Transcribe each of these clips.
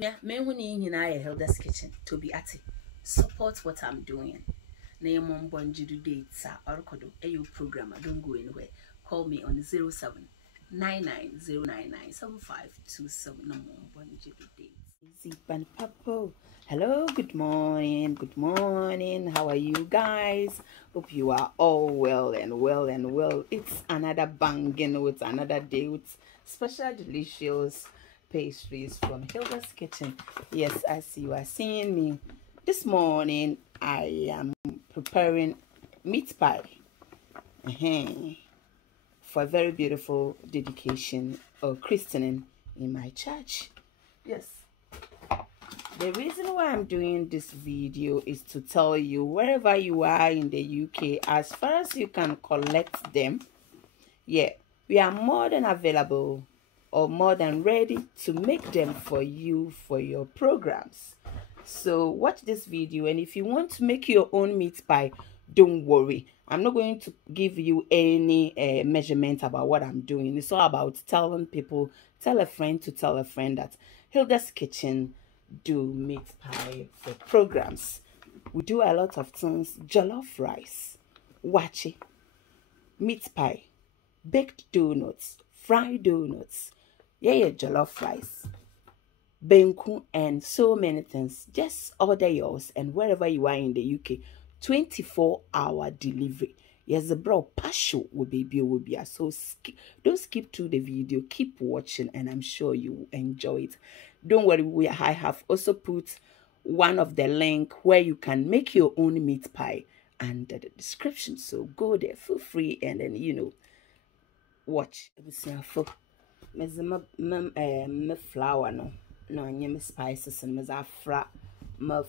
Yeah, me when in I Hilda's kitchen to be at it. Support what I'm doing. Name on Bonjidu dates or Kodo AU program. I don't go anywhere. Call me on 0799099757 no more Bonjidu dates. Easy Pan Papo. Hello, good morning. Good morning. How are you guys? Hope you are all well and well and well. It's another banging with another day with special delicious pastries from Hilda's kitchen. Yes, as you are seeing me this morning, I am preparing meat pie for a very beautiful dedication or christening in my church. Yes, the reason why I'm doing this video is to tell you, wherever you are in the UK, as far as you can collect them, yeah, we are more than available or more than ready to make them for you for your programs. So watch this video, and if you want to make your own meat pie, don't worry. I'm not going to give you any measurement about what I'm doing. It's all about telling people, tell a friend to tell a friend that Hilda's Kitchen do meat pie for programs. We do a lot of things: jollof rice, wachi, meat pie, baked donuts, fried donuts, yeah, jollof rice, benku, and so many things. Just order yours, and wherever you are in the UK, 24-hour delivery. Yes, the bro passion will be so don't skip to the video. Keep watching, and I'm sure you will enjoy it. Don't worry, I have also put one of the link where you can make your own meat pie under the description. So go there, feel free, and then watch. Me flour no me spices and me flour no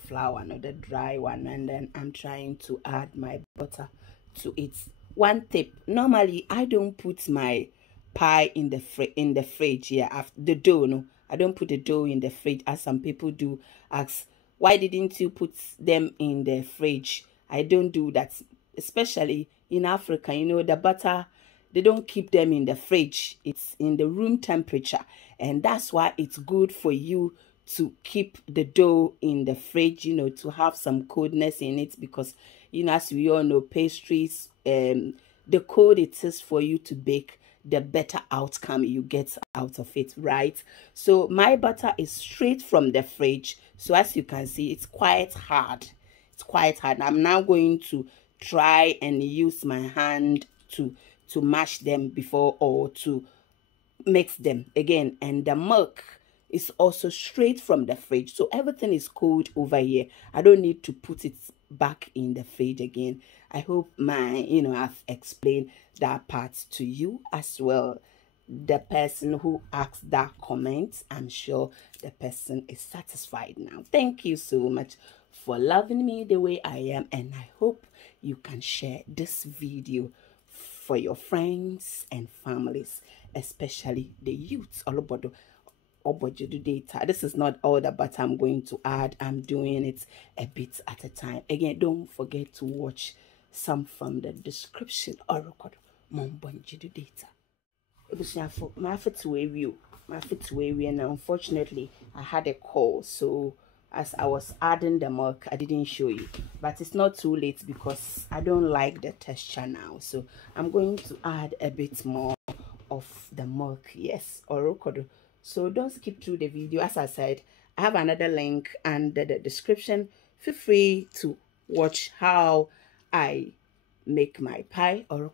the dry one, and then I'm trying to add my butter to it. One tip: normally I don't put my pie in the fridge. Yeah, after the dough, no, I don't put the dough in the fridge as some people do. Ask, why didn't you put them in the fridge? I don't do that, especially in Africa. The butter, they don't keep them in the fridge. It's in the room temperature, and that's why it's good for you to keep the dough in the fridge, to have some coldness in it, because as we all know, pastries, the cold it is for you to bake, the better outcome you get out of it, right? So my butter is straight from the fridge, so as you can see, it's quite hard. I'm now going to try and use my hand to mash them before, or to mix them again. And the milk is also straight from the fridge, so everything is cold over here. I don't need to put it back in the fridge again. I hope I've explained that part to you as well. The person who asked that comment, I'm sure the person is satisfied now. Thank you so much for loving me the way I am, and I hope you can share this video for your friends and families, especially the youths. This is not all the butter I'm going to add. I'm doing it a bit at a time. Again, don't forget to watch some from the description or record data. My and unfortunately I had a call, so as I was adding the milk, I didn't show you, but it's not too late because I don't like the texture now. So I'm going to add a bit more of the milk. Yes, or so don't skip through the video. As I said, I have another link under the description. Feel free to watch how I make my pie or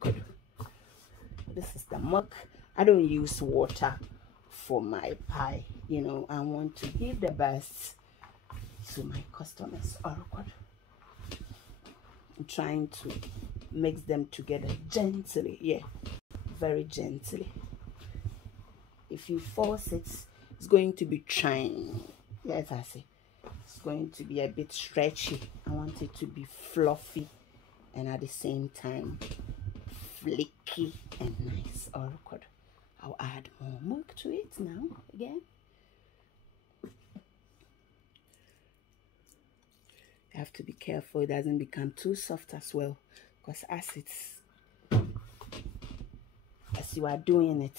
this is the milk. I don't use water for my pie. I want to give the best to my customers. I'm trying to mix them together gently. Yeah, very gently. If you force it, it's going to be trying. Yes, I say it's going to be a bit stretchy. I want it to be fluffy and at the same time flaky and nice. I'll add more milk to it now again. You have to be careful it doesn't become too soft as well, because as you are doing it,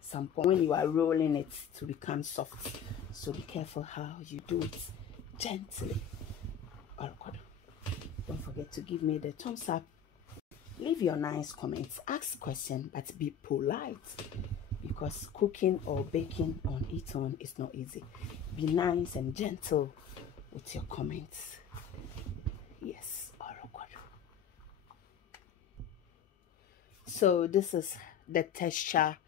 some point when you are rolling it to become soft, So be careful how you do it. Gently. Don't forget to give me the thumbs up. Leave your nice comments. Ask questions, but be polite. Because cooking or baking on its own is not easy. Be nice and gentle with your comments. Yes. So this is the texture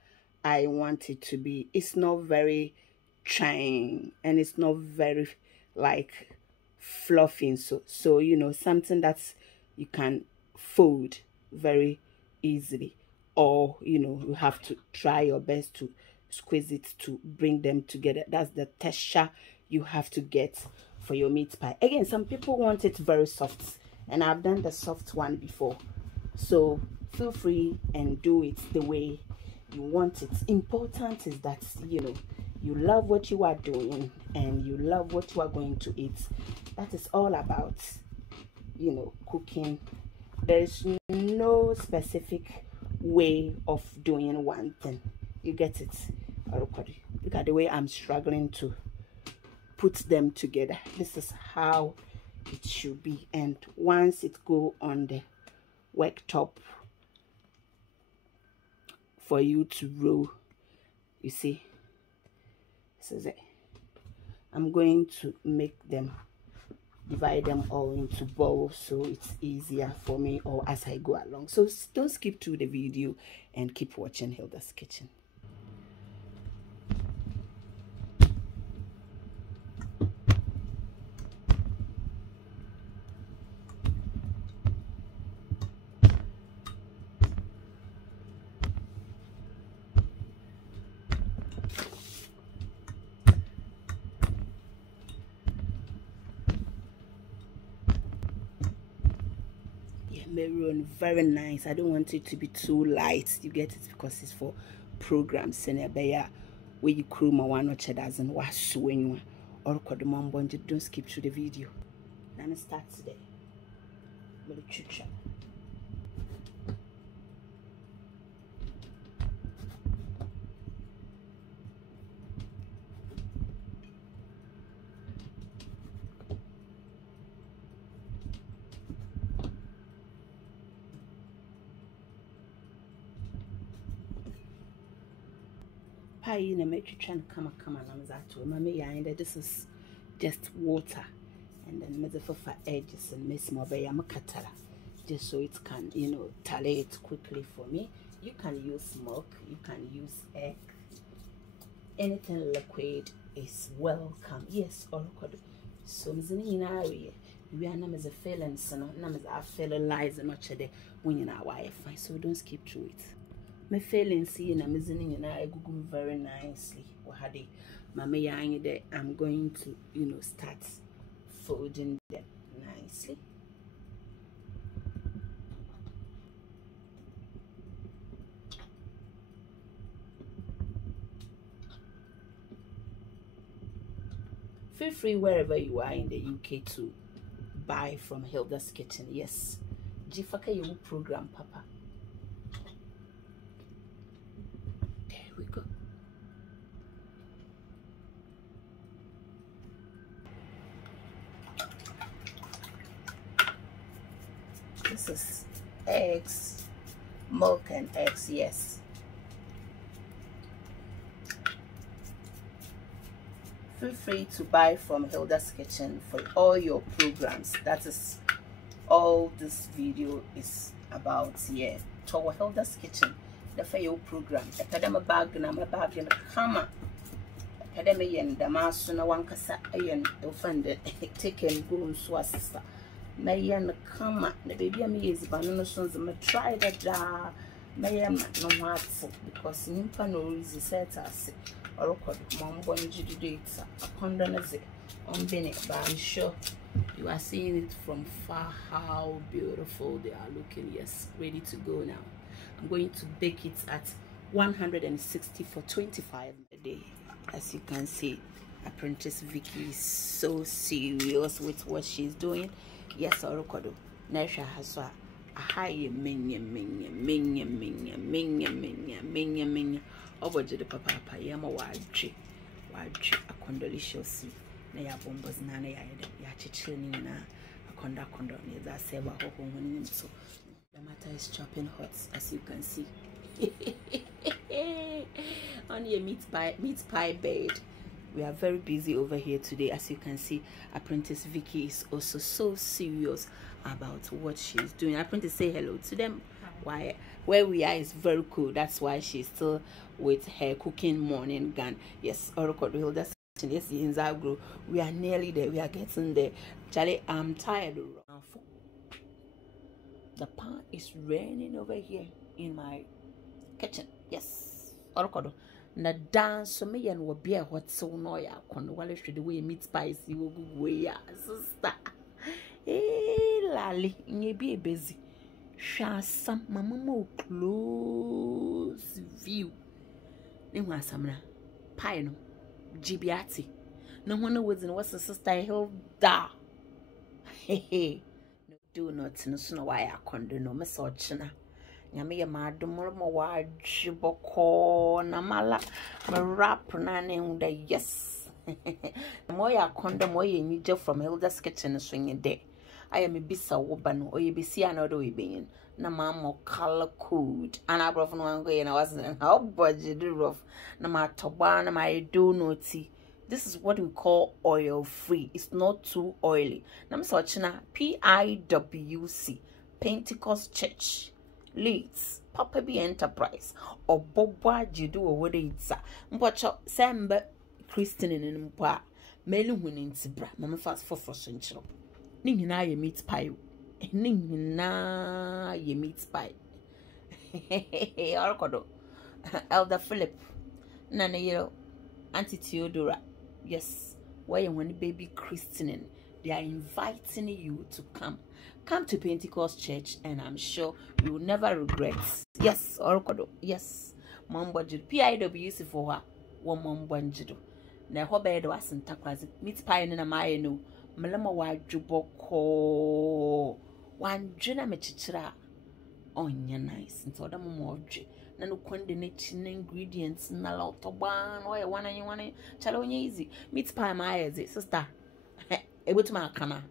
I want it to be. It's not very trying and it's not very like fluffy. So you know, something that's you can fold very easily, or you know, you have to try your best to squeeze it to bring them together. That's the texture you have to get for your meat pie. Again, some people want it very soft, and I've done the soft one before, so feel free and do it the way you want it. Important is that you know you love what you are doing and you love what you are going to eat. That is all about, you know, cooking. There's no specific way of doing one thing. You get it? Look at the way I'm struggling to put them together. This is how it should be. And once it go on the worktop for you to roll, you see, this is it. I'm going to make them, divide them all into bowls so it's easier for me or as I go along. So don't skip through the video and keep watching Hilda's Kitchen. Maroon, very nice. I don't want it to be too light. You get it, because it's for programs. And where you crew my one or cheddars and wash when you or the mom bonded. Don't skip through the video. Let me start today. Literature. Pie in a matrix and come and I'm that this is just water, and then mother for edges and miss more by katara, just so it can, you know, tally it quickly for me. You can use milk, you can use egg, anything liquid is welcome. Yes, all good. So we are not as a feeling, so not as a feeling lies and not when you're not Wi-Fi, so don't skip through it. My feeling see and I'm listening and I google very nicely. I'm going to, you know, start folding them nicely. Feel free wherever you are in the UK to buy from Hilda's Kitchen. Yes, Jifaka you program, Papa. We go. This is eggs, milk and eggs. Yes. Feel free to buy from Hilda's Kitchen for all your programs. That is all this video is about. Yeah, to Hilda's Kitchen. The fair program. A pedama bag and a bag in a hammer. A pedama and the master no one cassa ayan offended. Take and go and swasta. Mayan come, the baby me is banana sons and try that jar. Mayan no what because Nimpa no easy set us or record mom bonji dates a condonaz on Bennett, but I'm sure you are seeing it from far how beautiful they are looking. Yes, ready to go now. I'm going to bake it at 160 for 25 a day. As you can see, Apprentice Vicky is so serious with what she's doing. Yes, Orokodo. Nesha has a high menya. Over the papa, yama wadri. condolicious na ya bombos na na ya chichini na akonda kondo ne za seba ho when so the matter is chopping hot, as you can see. On your meat pie bed. We are very busy over here today. As you can see, Apprentice Vicky is also so serious about what she's doing. Apprentice, say hello to them. Why? Where we are is very cool. That's why she's still with her cooking morning gun. Yes, that's yes, in Zagro. We are nearly there. We are getting there. Charlie, I'm tired. The pan is raining over here in my kitchen. Yes, Orokodo. Na dance so me and will be a what so no ya kon wale should the way meat spicy will go way ya sister. Lali, nye be busy. Some mama mo close view. Ne wa samna pie no gibiati. No one was in what's the sister Hilda. Hey. No do not no sooner why I condo no misochina. Nyame ya madumo mo wajiboko na mala rap na ne unda yes. Mo ya kondo mo ye nyije from Hilda's kitchen swing day. I am a bisa woban or you be see another way being na mama color code and I brought one way and I wasn't how budget rough na ma toba na my do noti. This is what we call oil free. It's not too oily. Nam sochina PIWC Pentecost Church Leeds Papa B Enterprise or Bobwa Jidu or what it's a mpocho sembe Christian in mpa melu winning tibra mama fast for central. Ning na ye meat pie. Ning na ye meat pie. Orkodo. Elder Philip. Nana yero. Auntie Theodora. Yes. Why you want baby christening? They are inviting you to come. Come to Pentecost Church and I'm sure you will never regret. Yes, Orkodo. Yes. Mambojido. PIWC for her. One mambojido. Na ho bed wasn't takwazi. Meat pie in a maya no. Malama wajuboko wanjuna mechichira onya nice nti oda mo odwe na no condensed ingredients na la otoban oya wana chala onye easy meat pie my is sister ebutuma akama.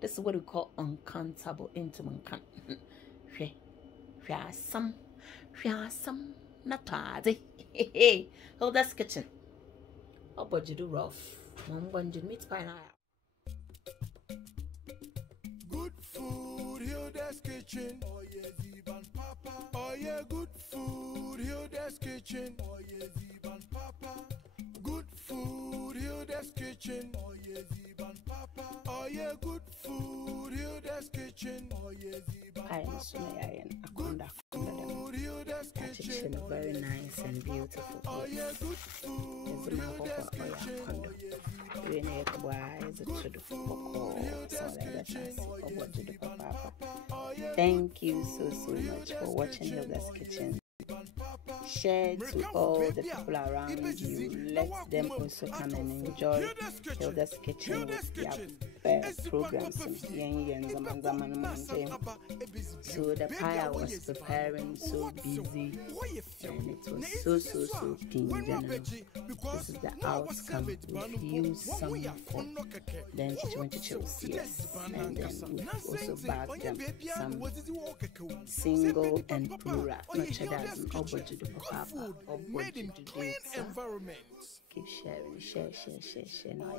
This is what we call uncountable into mankan hwasam natade Hilda's kitchen obojidu rough mambonje meat pie na food, Hilda's kitchen. Oh yeah, Ziban Papa. Oh yeah, good food, Hilda's kitchen. Oh yeah, Ziban Papa. Good food, Hilda's kitchen. Oh yeah, Ziban Papa. Oh yeah, good food, Hilda's kitchen. Oh yeah, Ziban Papa. Good food, Hilda's kitchen. Very nice and beautiful. Oh yeah, good food, Hilda's kitchen. Oh yeah, thank you so much for watching Hilda's Kitchen. Share to all the people around you. Let them also come and enjoy Hilda's Kitchen with their programs. So the pie was preparing so busy and it was so dangerous. This is the outcome. We've used some for then she went to Chelsea, yes, and then we've also bagged them some single and plural, not cheddars and to the papa or what to do. Keep sharing, share. Now I